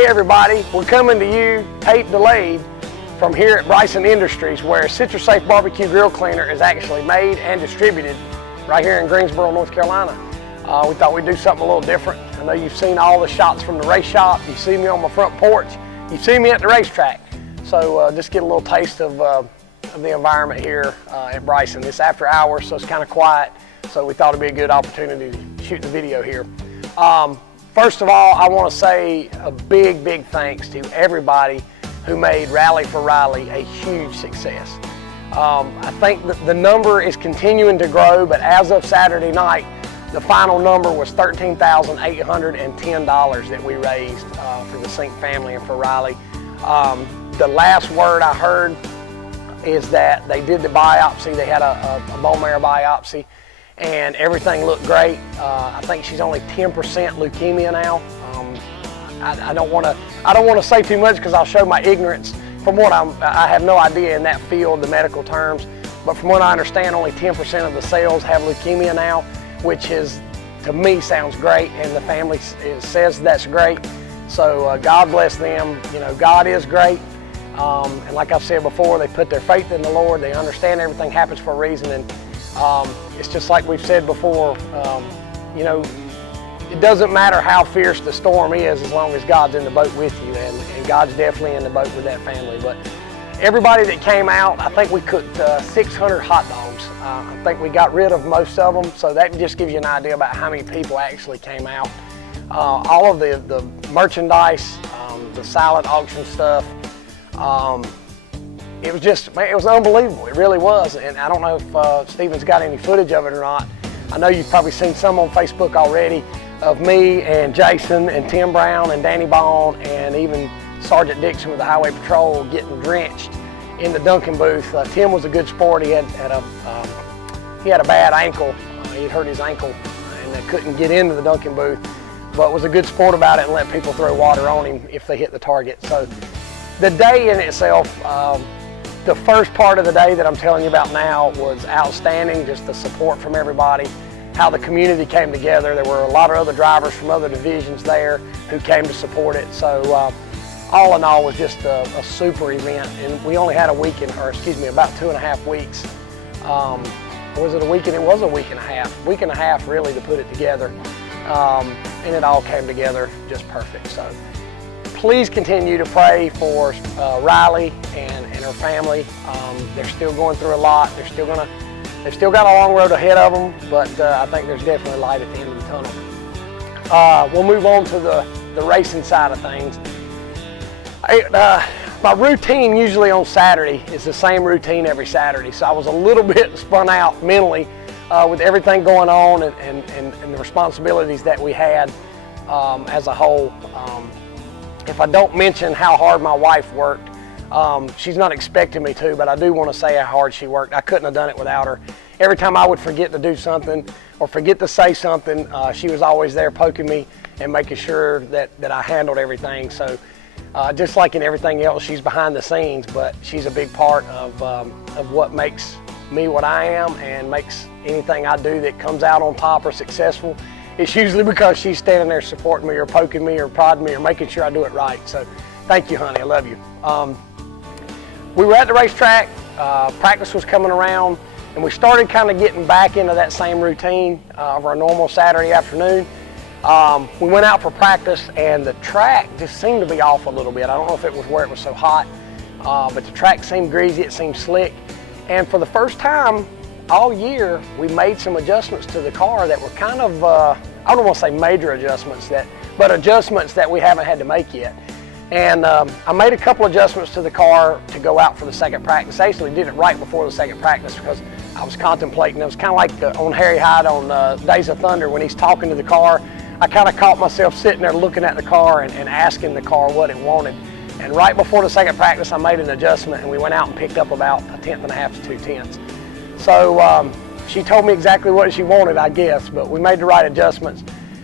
Hey everybody, we're coming to you tape delayed from here at Bryson Industries, where Citrus Safe Barbecue Grill Cleaner is actually made and distributed right here in Greensboro, North Carolina. We thought we'd do something a little different. I know you've seen all the shots from the race shop, you see me on my front porch, you see me at the racetrack. So just get a little taste of the environment here at Bryson. It's after hours, so it's kind of quiet, so we thought it'd be a good opportunity to shoot the video here. First of all, I want to say a big thanks to everybody who made Rally For Rylee a huge success. I think that the number is continuing to grow, but as of Saturday night, the final number was $13,810 that we raised for the Sink family and for Rylee. The last word I heard is that they did the biopsy. They had a bone marrow biopsy, and everything looked great. I think she's only 10% leukemia now. I don't want to say too much because I'll show my ignorance. From what I have no idea in that field, the medical terms, but from what I understand, only 10% of the cells have leukemia now, which is, to me, sounds great, and the family says that's great. So God bless them. You know, God is great. And like I've said before, they put their faith in the Lord. They understand everything happens for a reason. And it's just like we've said before, you know, it doesn't matter how fierce the storm is as long as God's in the boat with you. And God's definitely in the boat with that family. But everybody that came out, I think we cooked 600 hot dogs. I think we got rid of most of them. So that just gives you an idea about how many people actually came out. All of the merchandise, the silent auction stuff, it was unbelievable. It really was. And I don't know if Steven's got any footage of it or not. I know you've probably seen some on Facebook already of me and Jason and Tim Brown and Danny Bond and even Sergeant Dixon with the Highway Patrol getting drenched in the Duncan booth. Tim was a good sport. He had a bad ankle. He'd hurt his ankle and they couldn't get into the Duncan booth, but was a good sport about it and let people throw water on him if they hit the target. So the day in itself, the first part of the day that I'm telling you about now was outstanding, just the support from everybody, how the community came together. There were a lot of other drivers from other divisions there who came to support it. So all in all, it was just a super event. And we only had about 2.5 weeks. Was it a week? And it was a week and a half really to put it together. And it all came together just perfect. So please continue to pray for Rylee and her family. They're still going through a lot. They've still got a long road ahead of them, but I think there's definitely light at the end of the tunnel. We'll move on to the racing side of things. My routine usually on Saturday is the same routine every Saturday, so I was a little bit spun out mentally with everything going on and the responsibilities that we had as a whole. If I don't mention how hard my wife worked, she's not expecting me to, but I do want to say how hard she worked. I couldn't have done it without her. Every time I would forget to do something or forget to say something, she was always there poking me and making sure that I handled everything. So just like in everything else, she's behind the scenes, but she's a big part of what makes me what I am and makes anything I do that comes out on top or successful. It's usually because she's standing there supporting me or poking me or prodding me or making sure I do it right. So thank you, honey, I love you. We were at the racetrack, practice was coming around, and we started kind of getting back into that same routine of our normal Saturday afternoon. We went out for practice and the track just seemed to be off a little bit. I don't know if it was where it was so hot, but the track seemed greasy, it seemed slick. And for the first time all year, we made some adjustments to the car that were kind of, I don't want to say major adjustments, but adjustments that we haven't had to make yet. And I made a couple adjustments to the car to go out for the second practice. I actually did it right before the second practice because I was contemplating. It was kind of like on Harry Hyde on Days of Thunder when he's talking to the car. I kind of caught myself sitting there looking at the car and asking the car what it wanted. And right before the second practice, I made an adjustment and we went out and picked up about 1.5 to 2 tenths. So she told me exactly what she wanted, I guess, but we made the right adjustments.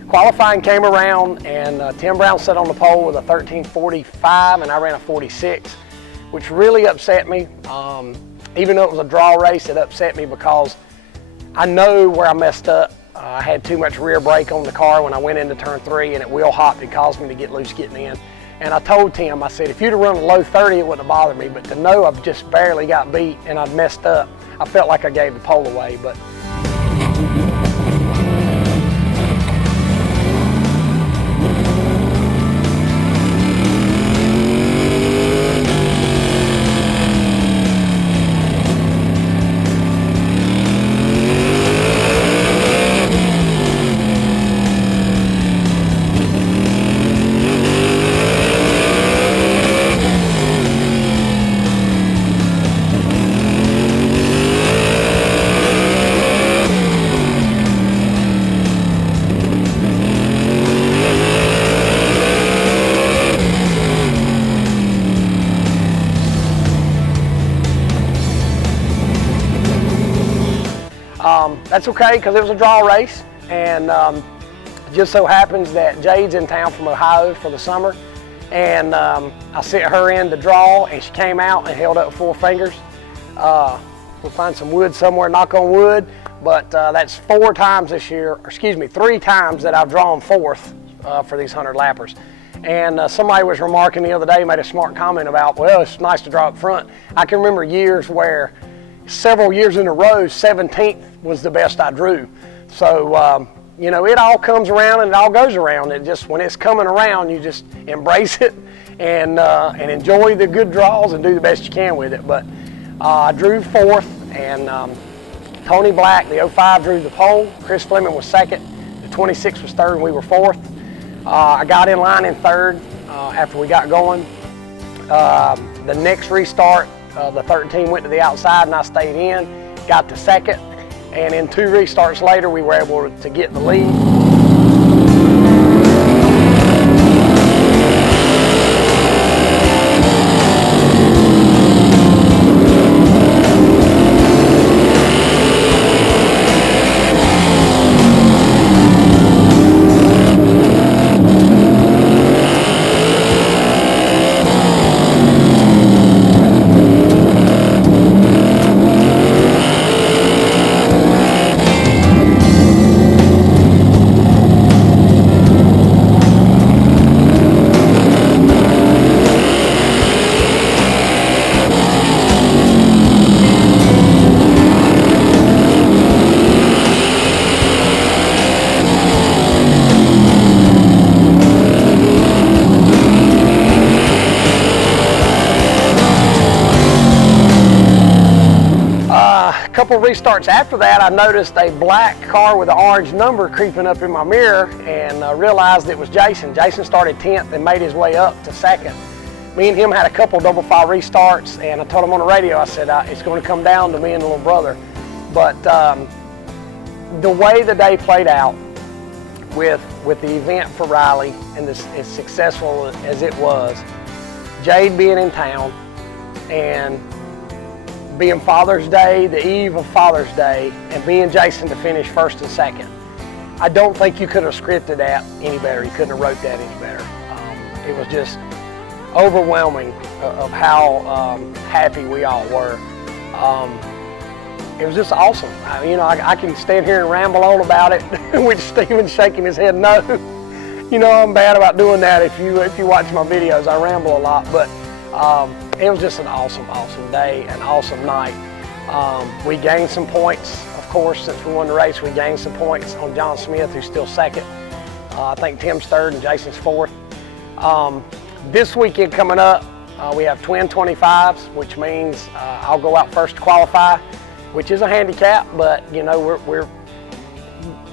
Qualifying came around and Tim Brown sat on the pole with a 13:45 and I ran a 46, which really upset me. Even though it was a draw race, it upset me because I know where I messed up. I had too much rear brake on the car when I went into turn 3 and it wheel hopped and caused me to get loose getting in. And I told Tim, I said, if you'd have run a low 30, it wouldn't have bothered me, but to know I've just barely got beat and I'd messed up, I felt like I gave the pole away. But that's okay, because it was a draw race, and just so happens that Jade's in town from Ohio for the summer, and I sent her in to draw, and she came out and held up 4 fingers. We'll find some wood somewhere, knock on wood, but that's 4 times this year, or excuse me, 3 times that I've drawn 4th for these 100 lappers. And somebody was remarking the other day, made a smart comment about, well, it's nice to draw up front. I can remember years where several years in a row, 17th was the best I drew. So, you know, it all comes around and it all goes around. It just, when it's coming around, you just embrace it and enjoy the good draws and do the best you can with it. But I drew 4th, and Tony Black, the 05, drew the pole. Chris Fleming was 2nd. The 26 was 3rd, and we were 4th. I got in line in 3rd after we got going. The next restart, the 13 went to the outside and I stayed in, got to 2nd, and in 2 restarts later we were able to get the lead. Couple restarts after that, I noticed a black car with an orange number creeping up in my mirror, and realized it was Jason. Jason started 10th and made his way up to 2nd. Me and him had a couple double file restarts, and I told him on the radio, I said, it's going to come down to me and the little brother. But the way the day played out with the event for Rylee, and as successful as it was, Jade being in town, and being Father's Day, the eve of Father's Day, and being Jason to finish 1st and 2nd. I don't think you could have scripted that any better. You couldn't have wrote that any better. It was just overwhelming of how happy we all were. It was just awesome. I can stand here and ramble on about it with Steven shaking his head no. You know I'm bad about doing that. If you watch my videos, I ramble a lot, but it was just an awesome day, an awesome night. We gained some points, of course, since we won the race. We gained some points on John Smith, who's still 2nd. I think Tim's 3rd and Jason's 4th. This weekend coming up, we have twin 25s, which means I'll go out first to qualify, which is a handicap, but you know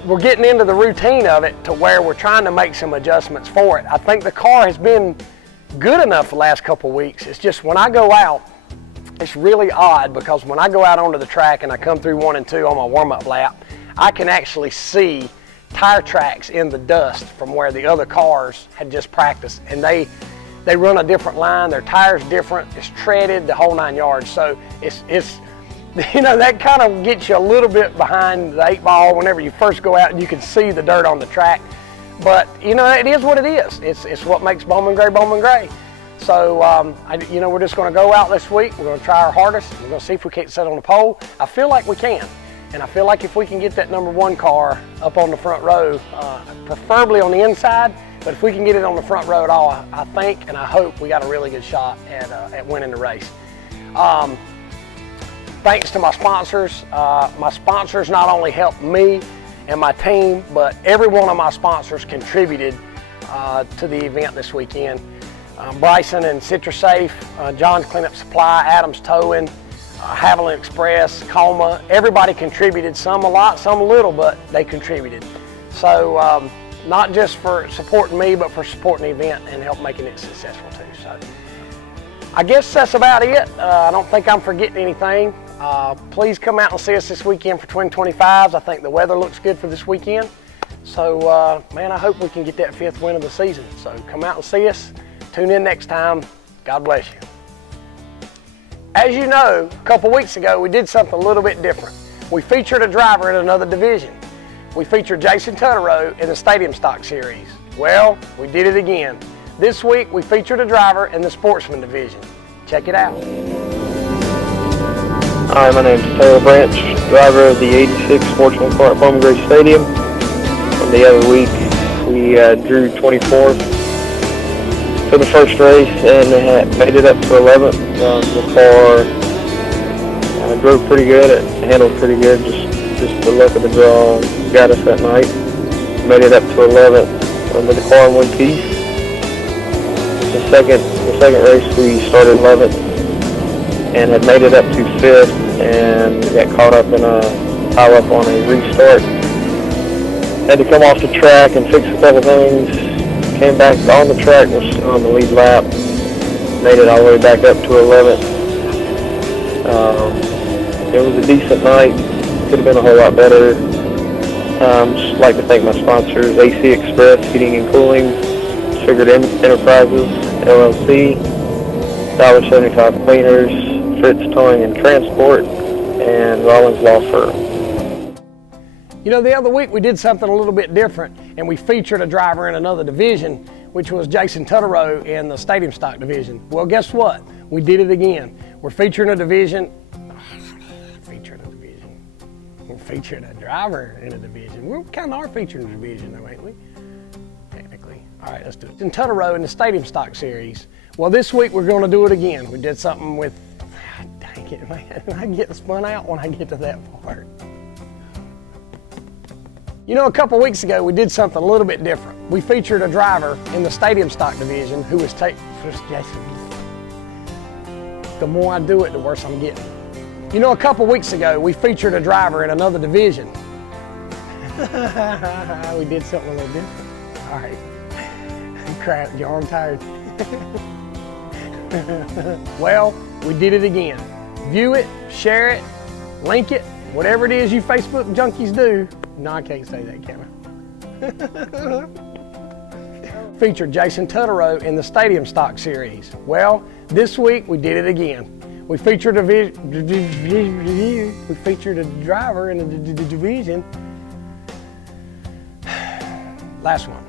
we're getting into the routine of it to where we're trying to make some adjustments for it. I think the car has been good enough the last couple of weeks. It's just when I go out, it's really odd, because when I go out onto the track and I come through 1 and 2 on my warm-up lap, I can actually see tire tracks in the dust from where the other cars had just practiced, and they run a different line, their tires different, it's treaded, the whole 9 yards. So it's you know, that kind of gets you a little bit behind the 8 ball whenever you first go out and you can see the dirt on the track. But you know, it is what it is. It's what makes Bowman Gray. So you know, we're just going to go out this week. We're going to try our hardest. We're going to see if we can't sit on the pole. I feel like we can, and I feel like if we can get that #1 car up on the front row, preferably on the inside, But if we can get it on the front row at all, I think and I hope we got a really good shot at winning the race. Thanks to my sponsors. My sponsors not only helped me and my team, but every one of my sponsors contributed to the event this weekend. Bryson and CitraSafe, John's Cleanup Supply, Adams Towing, Haviland Express, Coma, everybody contributed, some a lot, some a little, but they contributed. So not just for supporting me, but for supporting the event and help making it successful too. So I guess that's about it. I don't think I'm forgetting anything. Please come out and see us this weekend for Twin 25s. I think the weather looks good for this weekend. So man, I hope we can get that 5th win of the season. So come out and see us. Tune in next time. God bless you. As you know, a couple weeks ago, we did something a little bit different. We featured a driver in another division. We featured Jason Tutterow in the Stadium Stock Series. Well, we did it again. This week, we featured a driver in the Sportsman division. Check it out. Hi, my name is Taylor Branch, driver of the 86 Sportsman car at Bowman Gray Stadium. And the other week, we drew 24th for the first race and made it up to 11th. The car drove pretty good, it handled pretty good, just the luck of the draw got us that night. Made it up to 11th with the car in one piece. The second race we started 11th and had made it up to 5th and got caught up in a pile-up on a restart. Had to come off the track and fix a couple things. Came back on the track, was on the lead lap, made it all the way back up to 11th. It was a decent night, could have been a whole lot better. Just like to thank my sponsors, AC Express Heating and Cooling, Sugar Enterprises, LLC, $1.75 Cleaners, Fritz Towing and Transport, and Rollins Law Firm. You know, the other week we did something a little bit different and we featured a driver in another division, which was Jason Tutterow in the Stadium Stock division. Well, guess what? We did it again. We're featuring a division. We're featuring a driver in a division. We kind of are featuring a division though, ain't we? Technically. All right, let's do it. Jason Tutterow in the Stadium Stock Series. Well, this week we're going to do it again. We did something with, dang it, man, I get spun out when I get to that part. You know, a couple weeks ago, we did something a little bit different. We featured a driver in the Stadium Stock division who was the more I do it, the worse I'm getting. You know, a couple weeks ago, we featured a driver in another division. We did something a little different. All right. Crap, your arm tired. Well, we did it again. View it, share it, link it, whatever it is you Facebook junkies do. No, I can't say that, can I? Featured Jason Tutterow in the Stadium Stock Series. Well, this week we did it again. We featured a driver in the division. Last one.